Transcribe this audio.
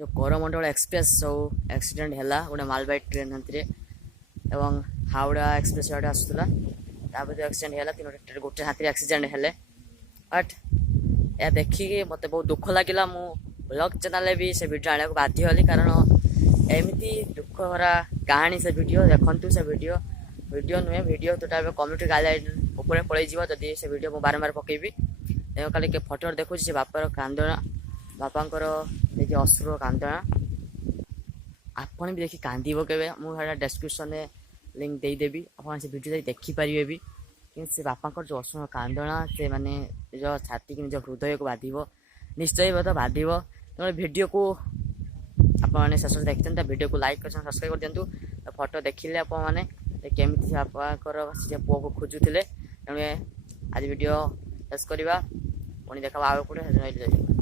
जो करमंडल एक्सप्रेस सब एक्सीडेंट है गोटे मालबाही ट्रेन हाथी एवं हावड़ा एक्सप्रेस आड़े आसूला एक्सीडेंट है तीन गोटे हाथी एक्सीडेंट है बट यह देखिए मत बहुत दुख लगे मु ब्लॉग चैनल भी से वीडियो आने को बाध्य हली कारण एमती दुख भरा कहानी से वीडियो देखु से वीडियो नुहे वीडियो टोटा कम्युनिटी गाइडलाइन ऊपर पलि जदि से वीडियो मुझे बारंबार पकेबी खाली के फटो देखुँ से बापार कांदना बापांकर ये अश्रुर कांदना आपन भी देखी कांदी के मुझे डेस्क्रिप्शन में लिंक देदेवी आप से वीडियो देखिपारे भी कि से बापांकर जो अश्रुर कांदना से माने निज छाती की निज हृदय को बाधिब निश्चय तो बाधिब तेनाली वीडियो को आपने शेष देखते वीडियो को लाइक कर सब्सक्राइब कर दिंतु फटो देखिले आपने केमी बापाकर से पुआ को खोजुले तेणु आज वीडियो शेष करवा पुणी देखा आगे कौटे